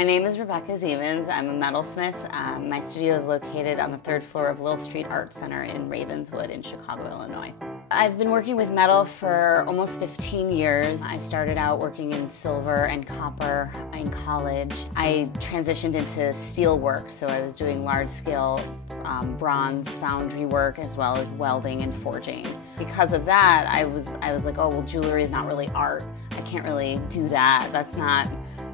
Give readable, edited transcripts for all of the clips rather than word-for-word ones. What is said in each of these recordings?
My name is Rebecca Zemans. I'm a metalsmith. My studio is located on the 3rd floor of Little Street Art Center in Ravenswood in Chicago, Illinois. I've been working with metal for almost 15 years. I started out working in silver and copper in college. I transitioned into steel work, so I was doing large-scale bronze foundry work as well as welding and forging. Because of that, I was like, oh, well, jewelry is not really art. I can't really do that. That's not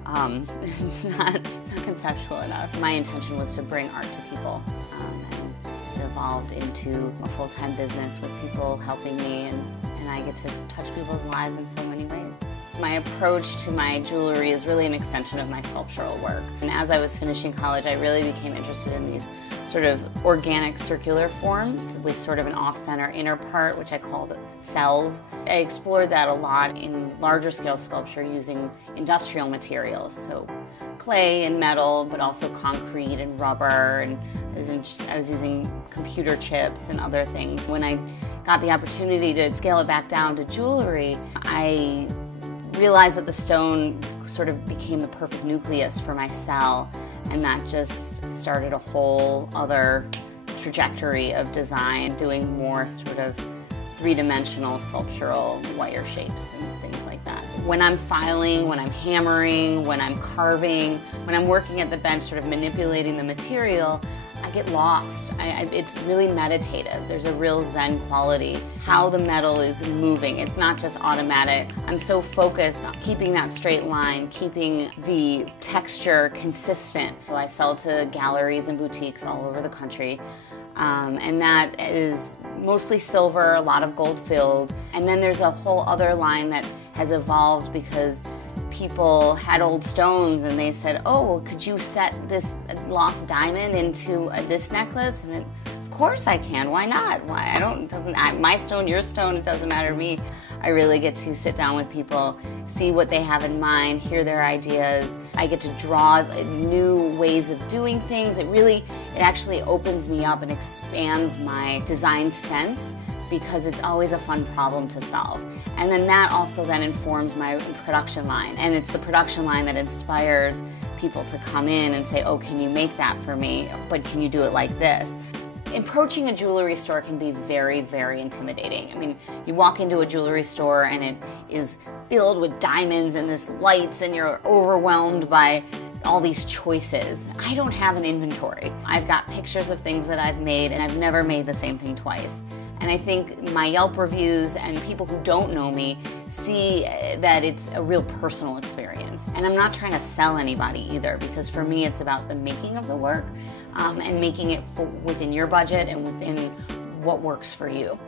it's not conceptual enough. My intention was to bring art to people, and it evolved into a full-time business with people helping me, and I get to touch people's lives in so many ways. My approach to my jewelry is really an extension of my sculptural work. And as I was finishing college, I really became interested in these sort of organic circular forms with sort of an off-center inner part, which I called cells. I explored that a lot in larger scale sculpture using industrial materials, so clay and metal, but also concrete and rubber, and I was using computer chips and other things. When I got the opportunity to scale it back down to jewelry, I realized that the stone sort of became the perfect nucleus for my cell, and that just started a whole other trajectory of design, doing more sort of three-dimensional sculptural wire shapes and things like that. When I'm filing, when I'm hammering, when I'm carving, when I'm working at the bench sort of manipulating the material, I get lost. It's really meditative. There's a real Zen quality. How the metal is moving, it's not just automatic. I'm so focused on keeping that straight line, keeping the texture consistent. So I sell to galleries and boutiques all over the country. And that is mostly silver, a lot of gold filled. And then there's a whole other line that has evolved because people had old stones and they said, oh, well, could you set this lost diamond into this necklace? And of course I can, why not? Why? It doesn't, my stone, your stone, it doesn't matter to me. I really get to sit down with people, see what they have in mind, hear their ideas. I get to draw new ways of doing things. It actually opens me up and expands my design sense, because it's always a fun problem to solve. And then that also then informs my production line. And it's the production line that inspires people to come in and say, oh, can you make that for me? But can you do it like this? Approaching a jewelry store can be very, very intimidating. I mean, you walk into a jewelry store and it is filled with diamonds and this lights, and you're overwhelmed by all these choices. I don't have an inventory. I've got pictures of things that I've made, and I've never made the same thing twice. And I think my Yelp reviews and people who don't know me see that it's a real personal experience. And I'm not trying to sell anybody either, because for me it's about the making of the work and making it within your budget and within what works for you.